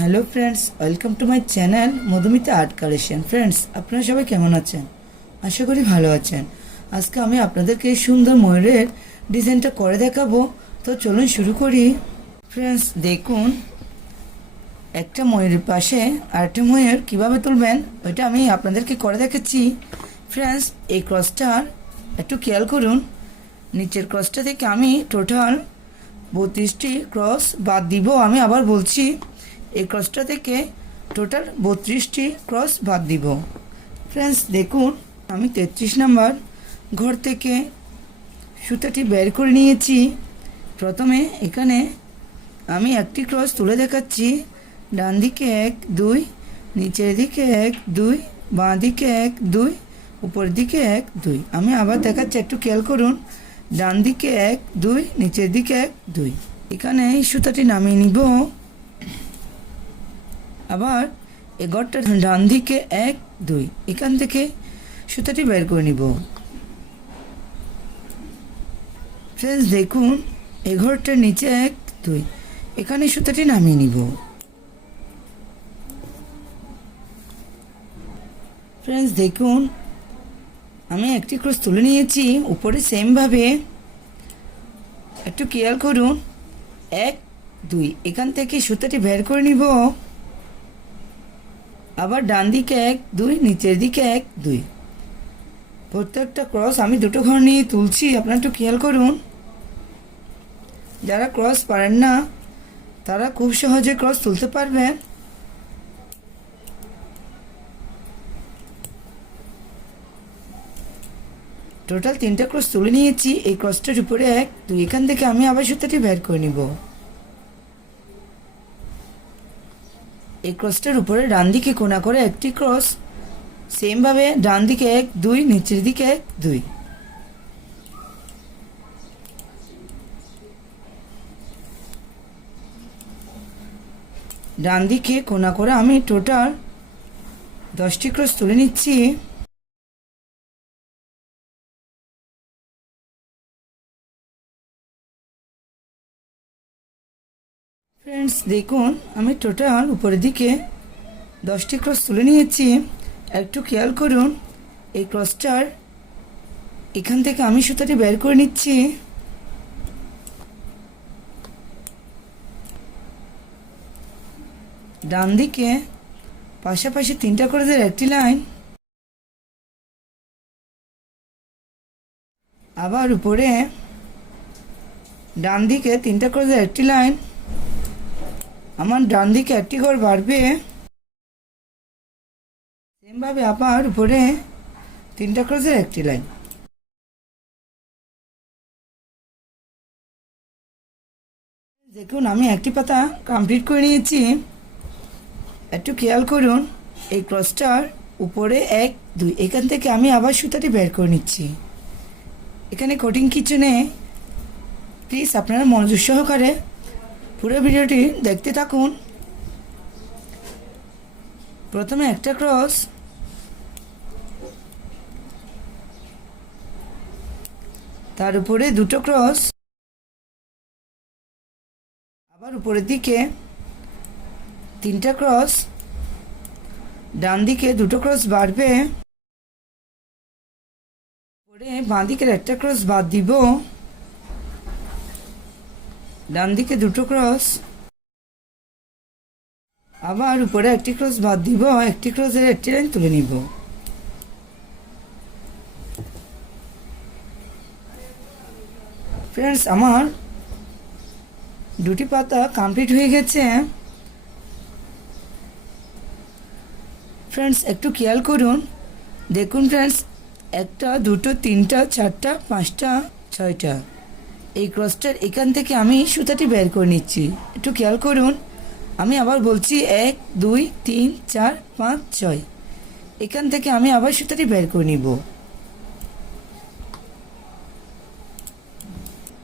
Hello friends welcome to my channel Madhumita art collection friends আপনারা সবাই কেমন আছেন? আশা করি ভালো আছেন। আজকে আমি আপনাদেরকে এই সুন্দর ময়ূরের ডিজাইনটা করে দেখাবো। তো চলুন শুরু করি। ফ্রেন্ডস দেখুন, একটা ময়ূরের পাশে আরেকটা ময়ূর কীভাবে তুলবেন, ওইটা আমি আপনাদেরকে করে দেখাচ্ছি। ফ্রেন্ডস এই ক্রসটার একটু খেয়াল করুন। নিচের ক্রসটা থেকে আমি টোটাল বত্রিশটি ক্রস বাদ দিব, আমি আবার বলছি। এই ক্রসটা থেকে টোটাল বত্রিশটি ক্রস বাদ দিব। ফ্রেন্ডস, দেখুন, আমি তেত্রিশ নাম্বার ঘর থেকে সুতাটি বের করে নিয়েছি। প্রথমে এখানে আমি একটি ক্রস তুলে দেখাচ্ছি। ডান দিকে এক, দুই, নিচের দিকে এক, দুই, বাঁ দিকে এক, দুই উপরের দিকে এক, দুই। আমি আবার দেখাচ্ছি, একটু খেয়াল করুন। ডান দিকে এক, দুই, নিচের দিকে এক, দুই। এখানে এই সুতাটি নামিয়ে নিব। আবার এ ঘরটা ডান দিকে এক, দুই। এখান থেকে সুতাটি বের করে নিব। ফ্রেন্ডস দেখুন, এ ঘরটার নিচে এক, দুই। এখানে সুতাটি নামিয়ে নিব। ফ্রেন্ডস দেখুন, আমি একটি ক্রস তুলে নিয়েছি। উপরে সেমভাবে একটু খেয়াল করুন। এক, দুই। এখান থেকে সুতাটি বের করে নিব। আবার ডান দিকে এক, দুই, নিচের দিকে এক, দুই। প্রত্যেকটা ক্রস আমি দুটো ঘর নিয়ে তুলছি, আপনারা একটু খেয়াল করুন। যারা ক্রস পারেন না, তারা খুব সহজে ক্রস তুলতে পারবেন। টোটাল তিনটা ক্রস তুলে নিয়েছি, এই ক্রসটার উপরে এক, দুই। এখান থেকে আমি আবার সুতাটি বের করে নিব। এই ক্রসটার উপরে ডান দিকে কোনা করে একটি ক্রস। সেমভাবে ডান দিকে এক, দুই, নিচের দিকে এক, দুই। ডান দিকে কোনা করে আমি টোটাল দশটি ক্রস তুলে নিচ্ছি। ফ্রেন্ডস দেখুন, আমি টোটাল উপরের দিকে দশটি ক্রস তুলে নিয়েছি। একটু খেয়াল করুন, এই ক্রসটার এখান থেকে আমি সুতাটি বের করে নিচ্ছি। ডান দিকে, পাশাপাশি তিনটা করে দেয় একটি লাইন আবার উপরে ডান দিকে তিনটা করে দেয় একটি লাইন আমার ডান দিকে একটি ঘর বাড়বে সেমভাবে আবার উপরে তিনটা ক্রসের একটি লাইন। দেখুন, আমি একটি পাতা কমপ্লিট করে নিয়েছি। একটু খেয়াল করুন, এই ক্রসটার উপরে এক, দুই, এখান থেকে আমি আবার সুতাটি বের করে নিচ্ছি। এখানে কিছু নেই প্লিজ আপনারা মনোযোগ সহকারে পুরো ভিডিওটি দেখতে থাকুন। প্রথমে একটা ক্রস। তার উপরে দুটো ক্রস। আবার উপরের দিকে তিনটা ক্রস। ডান দিকে দুটো ক্রস বাড়বে। পরে বাঁ দিকের একটা ক্রস বাদ দিব। ডান দিকে দুটো ক্রস। আবার উপরে একটি ক্রস বাদ দিব, একটি ক্রসের একটি লাইন তুলে নিব। ফ্রেন্ডস, আমার দুটি পাতা কমপ্লিট হয়ে গেছে। ফ্রেন্ডস, একটু খেয়াল করুন। দেখুন, ফ্রেন্ডস, একটা, দুটো, তিনটা, চারটা, পাঁচটা, ছয়টা। এই ক্রসটার, এখান থেকে আমি সুতাটি বের করে নিচ্ছি। একটু খেয়াল করুন, আমি আবার বলছি এক, দুই, তিন, চার, পাঁচ, ছয়। এখান থেকে আমি আবার সুতাটি বের করে নিব।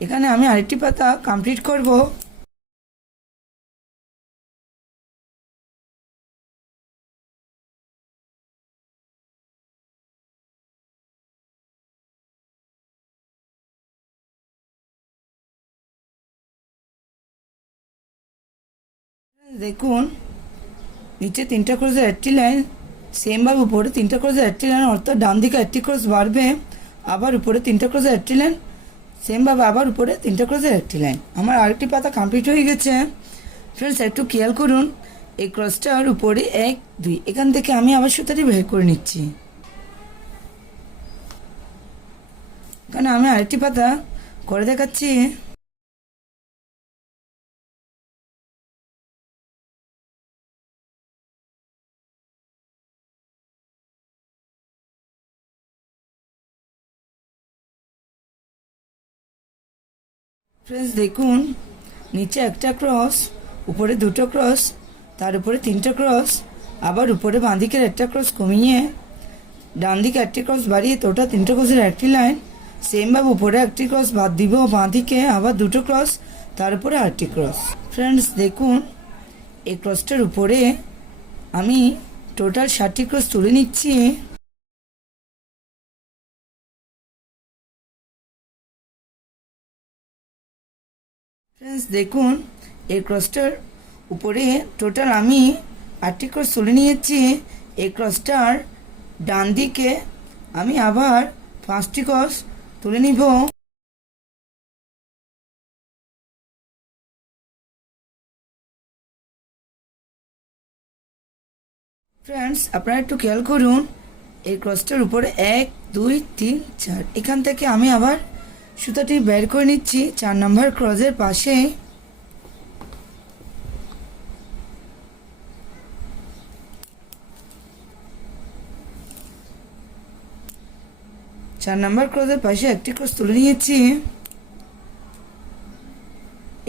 এখানে আমি আরেকটি পাতা কমপ্লিট করব। দেখুন, নিচে তিনটা ক্রসের একটি লাইন সেমভাবে উপরে তিনটা ক্রসের একটি লাইন অর্থাৎ ডান দিকে একটি ক্রস বাড়বে, আবার উপরে তিনটা ক্রসের একটি লাইন সেমভাবে আবার উপরে তিনটা ক্রসের একটি লাইন আমার আরেকটি পাতা কমপ্লিট হয়ে গেছে। ফ্রেন্ডস একটু খেয়াল করুন, এই ক্রসটার উপরে এক, দুই, এখান থেকে আমি আবার সুতাটি বের করে নিচ্ছি। কারণ আমি আরেকটি পাতা করে দেখাচ্ছি। ফ্রেন্ডস দেখুন, নিচে একটা ক্রস উপরে দুটো ক্রস তার উপরে তিনটা ক্রস আবার উপরে বাঁ দিকের একটা ক্রস কমিয়ে ডান দিকে একটি ক্রস বাড়িয়ে তোটা তিনটে ক্রসের একটি লাইন সেমভাবে উপরে একটি ক্রস বাদ দিব বাঁ দিকে আবার দুটো ক্রস তার উপরে আরেকটি ক্রস ফ্রেন্ডস দেখুন, এই ক্রসটার উপরে আমি টোটাল ষাটটি ক্রস তুলে নিচ্ছি। ফ্রেন্ডস দেখুন, এই ক্রসটার উপরে টোটাল আমি আটটি ক্রস তুলে নিয়েছি। এই ক্রসটার ডান দিকে আমি আবার পাঁচটি ক্রস তুলে নিব। ফ্রেন্ডস আপনারা একটু খেয়াল করুন, এই ক্রসটার উপরে এক, দুই, তিন, চার, এখান থেকে আমি আবার সুতাটি বের করে নিচ্ছি, চার নম্বর ক্রসের পাশে। চার নম্বর ক্রসের পাশে একটি ক্রস তুলে নিয়েছি।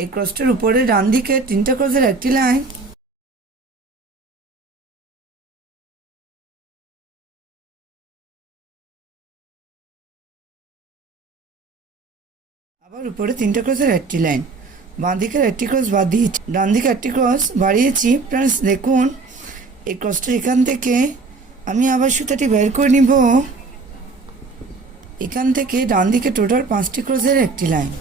এই ক্রসটার উপরে ডান দিকে তিনটা ক্রসের একটি লাইন। আবার উপরে তিনটা ক্রসের একটি লাইন। বাঁ দিকের একটি ক্রস বাদ দিয়েছি ডান দিকে একটি ক্রস বাড়িয়েছি। ফ্রেন্ডস, দেখুন, এই ক্রসটা এখান থেকে আমি আবার সুতাটি বের করে নিব। এখান থেকে ডান দিকে টোটাল পাঁচটি ক্রসের একটি লাইন।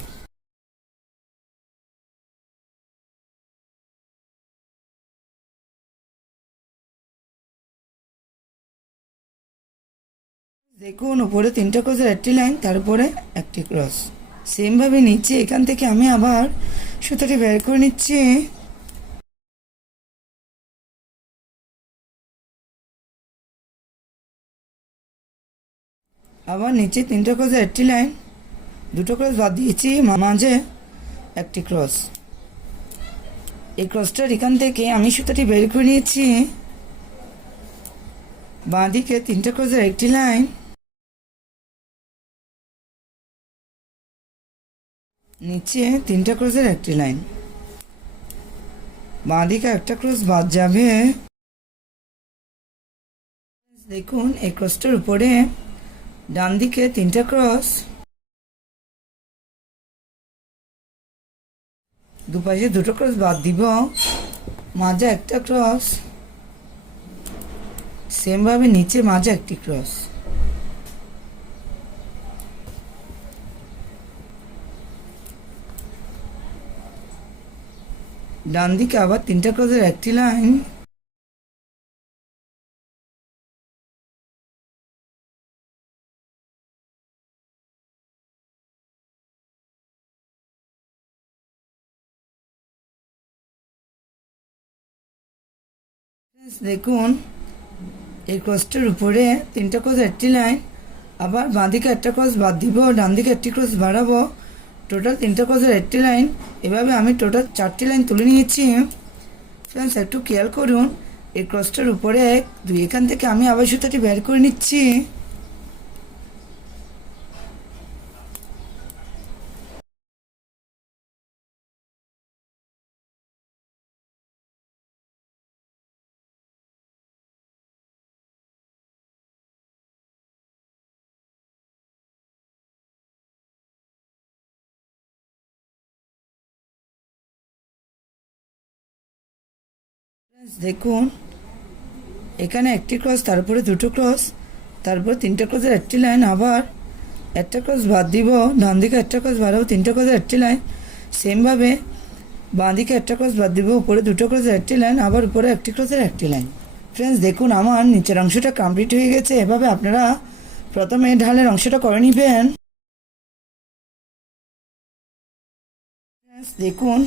দেখুন, উপরে তিনটা ক্রসের একটি লাইন তারপরে একটি ক্রস সেমভাবে নিচে, এখান থেকে আমি আবার সুতোটি বের করে নিচ্ছি। আবার নিচে তিনটে ক্রসের একটি লাইন, দুটো ক্রস বাদ দিয়েছি, মাঝে একটি ক্রস। এই ক্রসটার এখান থেকে আমি সুতোটি বের করে নিয়েছি। বাঁদিকে তিনটা ক্রসের একটি লাইন নিচে তিনটা ক্রসের একটি লাইন। বাঁ দিকে একটা ক্রস বাদ যাবে। দেখুন, এই ক্রসটার উপরে ডান দিকে তিনটা ক্রস। দুপাশে দুটো ক্রস বাদ দিব। মাঝে একটা ক্রস। সেমভাবে নিচে মাঝে একটি ক্রস। ডান দিকে আবার তিনটা ক্রসের একটি লাইন। দেখুন, এই ক্রসটার উপরে তিনটা ক্রস একটি লাইন, আবার বাঁ দিকে একটা ক্রস বাদ দিব, ডান দিকে একটি ক্রস বাড়াবো। টোটাল তিনটা ক্রসের একটি লাইন এভাবে আমি টোটাল চারটি লাইন তুলে নিয়েছি। ফ্রেন্ডস একটু খেয়াল করুন, এই ক্রসটার উপরে এক, দুই, এখান থেকে আমি আবার সুতাটি বের করে নিচ্ছি। দেখুন, এখানে একটি ক্রস তারপরে দুটো ক্রস তারপর তিনটা ক্রসের একটি লাইন আবার একটা ক্রস বাদ দিব, ডান দিকে একটা ক্রস বাড়াবো তিনটা ক্রসের একটি লাইন সেমভাবে বাঁ দিকে একটা ক্রস বাদ দিব, উপরে দুটো ক্রসের একটি লাইন আবার উপরে একটি ক্রসের একটি লাইন ফ্রেন্ডস দেখুন, আমার নিচের অংশটা কমপ্লিট হয়ে গেছে। এভাবে আপনারা প্রথমে ঢালের অংশটা করে নেবেন। দেখুন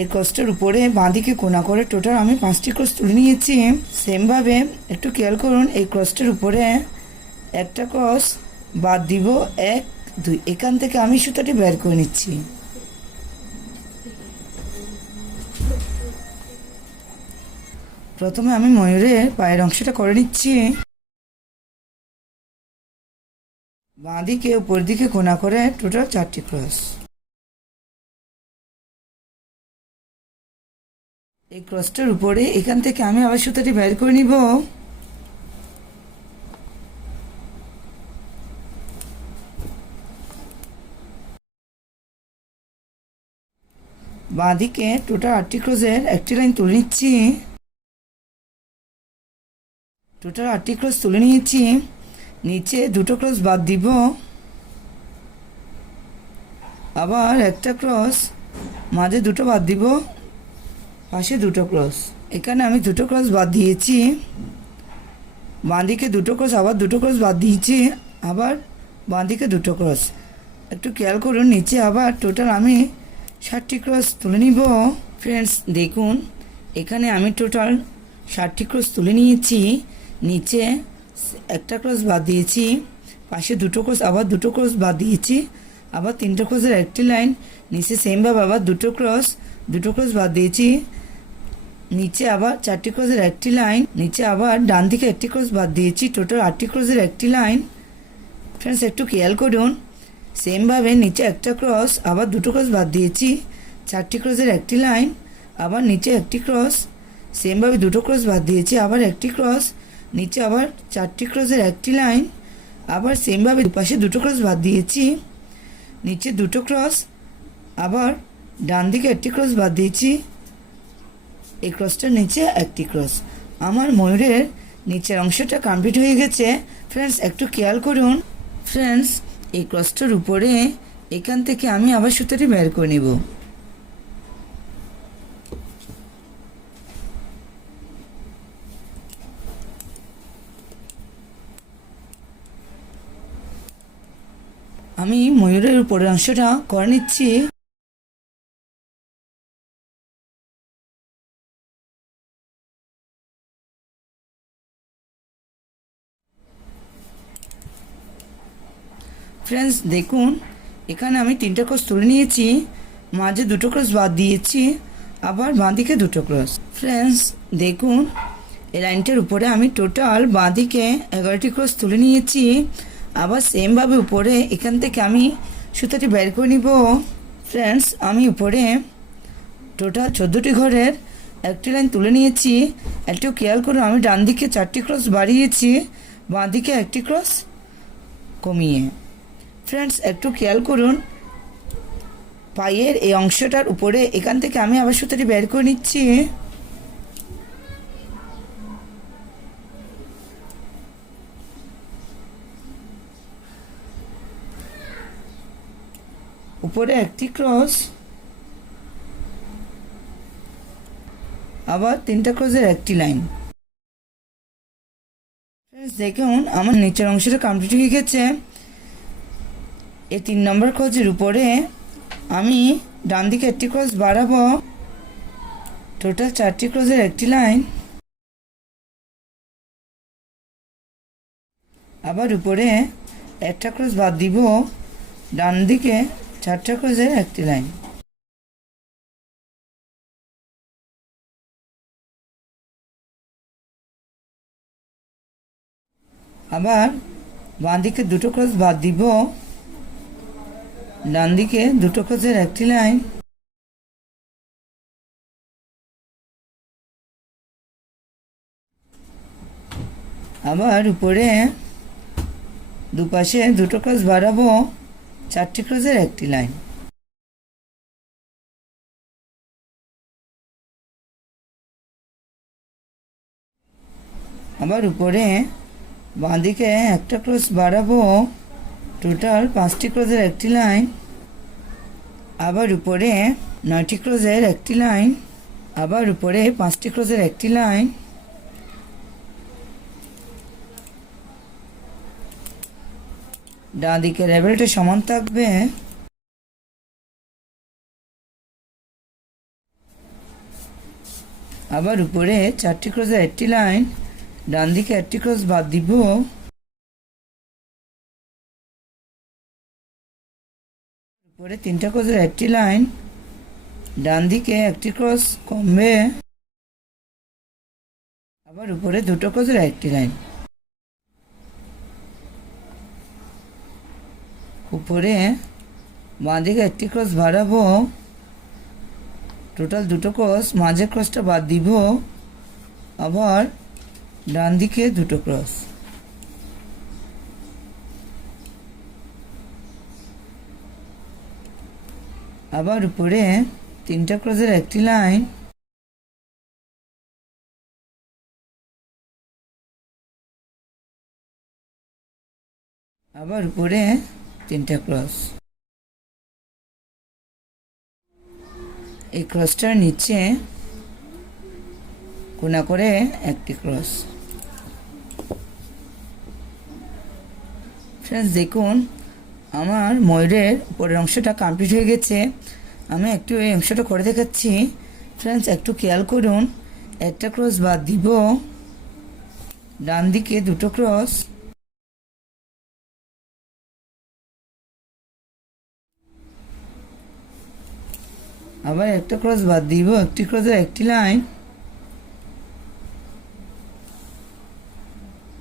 এই ক্রসটার উপরে বাঁদিকে কোনা করে টোটাল আমি পাঁচটি ক্রস তুলে নিয়েছি। সেমভাবে একটু খেয়াল করুন, এই ক্রসটার উপরে একটা ক্রস বাদ দিব, এক, দুই, এখান থেকে আমি সুতাটি বের করে নিচ্ছি। প্রথমে আমি ময়ূরের পায়ের অংশটা করে নিচ্ছি। বাঁ দিকে উপর দিকে কোনা করে টোটাল চারটি ক্রস। এই ক্রসটার উপরে, এখান থেকে আমি আবার সুতাটি বের করে নিব। বাঁদিকে টোটাল আটটি ক্রসের একটি লাইন তুলে নিচ্ছি। টোটাল আটটি ক্রস তুলে নিয়েছি। নিচে দুটো ক্রস বাদ দিব। আবার একটা ক্রস মাঝে দুটো বাদ দিব। পাশে দুটো ক্রস। এখানে আমি দুটো ক্রস বাদ দিয়েছি। বাঁদিকে দুটো ক্রস, আবার দুটো ক্রস বাদ দিয়েছি। আবার বাঁদিকে দুটো ক্রস। একটু খেয়াল করুন, নিচে আবার টোটাল আমি ষাটটি ক্রস তুলে নিব। ফ্রেন্ডস, দেখুন, এখানে আমি টোটাল ষাটটি ক্রস তুলে নিয়েছি। নিচে একটা ক্রস বাদ দিয়েছি। পাশে দুটো ক্রস, আবার দুটো ক্রস বাদ দিয়েছি। আবার তিনটে ক্রসের একটি লাইন। নিচে সেমভাবে আবার দুটো ক্রস দুটো ক্রস বাদ দিয়েছি। নিচে আবার চারটি ক্রসের একটি লাইন, নিচে আবার ডান দিকে একটি ক্রস বাদ দিয়েছি, টোটাল আটটি ক্রসের একটি লাইন। ফ্রেন্ডস একটু খেয়াল করুন সেমভাবে নিচে একটা ক্রস আবার দুটো ক্রস বাদ দিয়েছি, চারটি ক্রসের একটি লাইন, আবার নিচে একটি ক্রস সেমভাবে দুটো ক্রস বাদ দিয়েছি, আবার একটি ক্রস নিচে আবার চারটি ক্রসের একটি লাইন, আবার সেমভাবে দুপাশে দুটো ক্রস বাদ দিয়েছি, নিচে দুটো ক্রস আবার ডান দিকে একটি ক্রস বাদ দিয়েছি এই ক্রসটার নিচে একটি ক্রস আমার ময়ূরের নিচের অংশটা কমপ্লিট হয়ে গেছে। ফ্রেন্ডস একটু খেয়াল করুন। ফ্রেন্ডস এই ক্রসটার উপরে এখান থেকে আমি আবার সুতোটি বের করে নেব। আমি ময়ূরের উপরের অংশটা করে নিচ্ছি। ফ্রেন্ডস দেখুন, এখানে আমি তিনটা ক্রস তুলে নিয়েছি। মাঝে দুটো ক্রস বাদ দিয়েছি, আবার বাঁদিকে দুটো ক্রস ফ্রেন্ডস দেখুন, এই লাইনটার উপরে আমি টোটাল বাঁদিকে এগারোটি ক্রস তুলে নিয়েছি। আবার সেমভাবে উপরে, এখান থেকে আমি সুতাটি বের করে নিব। ফ্রেন্ডস আমি উপরে টোটাল চোদ্দোটি ঘরের একটি লাইন তুলে নিয়েছি। একটু খেয়াল করুন, আমি ডান দিকে চারটি ক্রস বাড়িয়েছি বাঁ দিকে একটি ক্রস কমিয়ে। ফ্রেন্ডস একটু খেয়াল করুন। পায়ের এই অংশটার উপরে, এখান থেকে আমি আবার সুতোটি বের করে নিচ্ছি। উপরে একটি ক্রস। আবার তিনটা ক্রসের একটি লাইন। দেখুন, আমার নিচের অংশটা কমপ্লিট হয়ে গেছে। এই তিন নম্বর ক্রসের উপরে আমি ডান দিকে একটি ক্রস বাড়াবো। টোটাল চারটি ক্রসের একটি লাইন আবার উপরে একটা ক্রস বাদ দিব, ডান দিকে চারটা ক্রসের একটি লাইন আবার বাঁ দিকে দুটো ক্রস বাদ দিব ডান দিকে দুটো ক্রসের একটি লাইন। আবার উপরে দুপাশে দুটো ক্রস বাড়াবো, চারটি ক্রসের একটি লাইন। আবার উপরে বাঁদিকে একটা ক্রস বাড়াবো টোটাল পাঁচটি ক্রসের একটি লাইন, আবার উপরে নয়টি ক্রোজের একটি লাইন, আবার উপরে পাঁচটি ক্রোজের একটি লাইন। ডান দিকের লেভেলটা সমান থাকবে। আবার উপরে চারটি ক্রসের একটি লাইন, ডান দিকে একটি ক্রোজ বাদ দিব। উপরে তিনটা ক্রসের একটি লাইন, ডান দিকে একটি ক্রস কমবে, আবার উপরে দুটো ক্রসের একটি লাইন। উপরে বাঁ দিকে একটি ক্রস বাড়াবো, টোটাল দুটো ক্রস, মাঝের ক্রসটা বাদ দিব, আবার ডান দিকে দুটো ক্রস। আবার উপরে তিনটা ক্রসের একটি লাইন। আবার উপরে তিনটা ক্রস। এই ক্রসটার নিচে কোনা করে একটি ক্রস। ফ্রেন্ডস দেখুন আমার ময়ূরের উপরের অংশটা কমপ্লিট হয়ে গেছে। আমি একটু এই অংশটা করে দেখাচ্ছি। ফ্রেন্ডস একটু খেয়াল করুন, একটা ক্রস বাদ দিব। ডান দিকে দুটো ক্রস আবার একটা ক্রস বাদ দিব, একটি ক্রসের একটি লাইন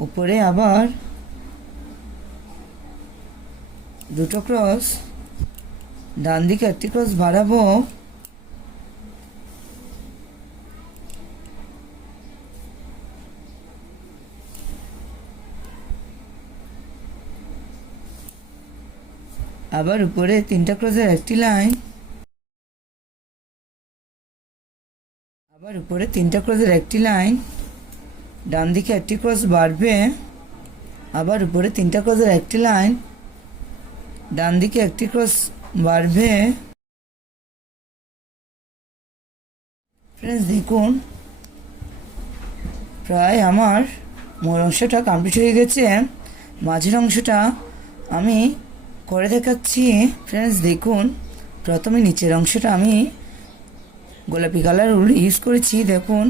উপরে আবার দুটো ক্রস, ডান দিকে একটি ক্রস বাড়াবো। আবার উপরে তিনটা ক্রসের একটি লাইন। আবার উপরে তিনটা ক্রসের একটি লাইন। ডান দিকে একটি ক্রস বাড়বে। আবার উপরে তিনটা ক্রসের একটি লাইন। ডান দিকে একটি ক্রস বাড়বে। ফ্রেন্ডস দেখুন, প্রায় আমার মোর অংশটা কমপ্লিট হয়ে গেছে। মাঝের অংশটা আমি করে দেখাচ্ছি। ফ্রেন্ডস দেখুন, প্রথমে নিচের অংশটা আমি গোলাপি কালার উল ইউজ করেছি। দেখুন,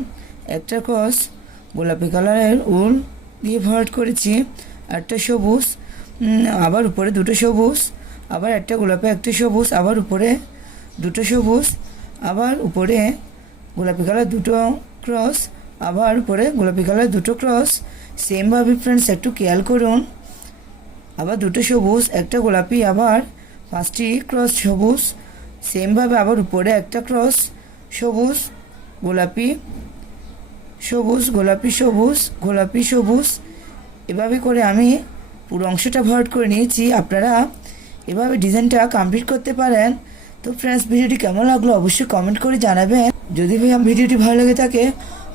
একটা ক্রস গোলাপি কালারের উল দিয়ে ভরাট করেছি। একটা সবুজ আবার উপরে দুটো সবুজ, আবার একটা গোলাপি একটা সবুজ, আবার উপরে দুটো সবুজ, আবার উপরে গোলাপি কালার দুটো ক্রস আবার উপরে গোলাপি কালার দুটো ক্রস সেমভাবে ফ্রেন্ডস একটু খেয়াল করুন। আবার দুটো সবুজ, একটা গোলাপি, আবার পাঁচটি ক্রস সবুজ। সেমভাবে আবার উপরে একটা ক্রস সবুজ, গোলাপি সবুজ গোলাপি সবুজ গোলাপি সবুজ। এভাবে করে আমি পুরো অংশটা ভরাট করে নিয়েছি, আপনারা এভাবে ডিজাইনটা কমপ্লিট করতে পারেন। তো ফ্রেন্ডস ভিডিওটি কেমন লাগল অবশ্যই কমেন্ট করে জানাবেন। যদি ভাই ভিডিওটি ভালো লেগে থাকে,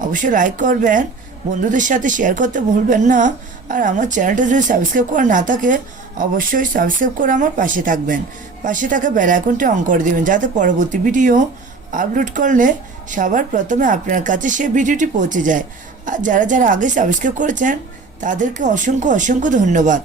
অবশ্যই লাইক করবেন। বন্ধুদের সাথে শেয়ার করতে ভুলবেন না। আর আমার চ্যানেলটা যদি সাবস্ক্রাইব করা না থাকে, অবশ্যই সাবস্ক্রাইব করে আমার পাশে থাকবেন। পাশে থাকা বেল আইকনটি অন করে দেবেন, যাতে পরবর্তী ভিডিও আপলোড করলে সবার প্রথমে আপনার কাছে সেই ভিডিওটি পৌঁছে যায়। আর যারা যারা আগে সাবস্ক্রাইব করেছেন তাদেরকে অসংখ্য অসংখ্য ধন্যবাদ।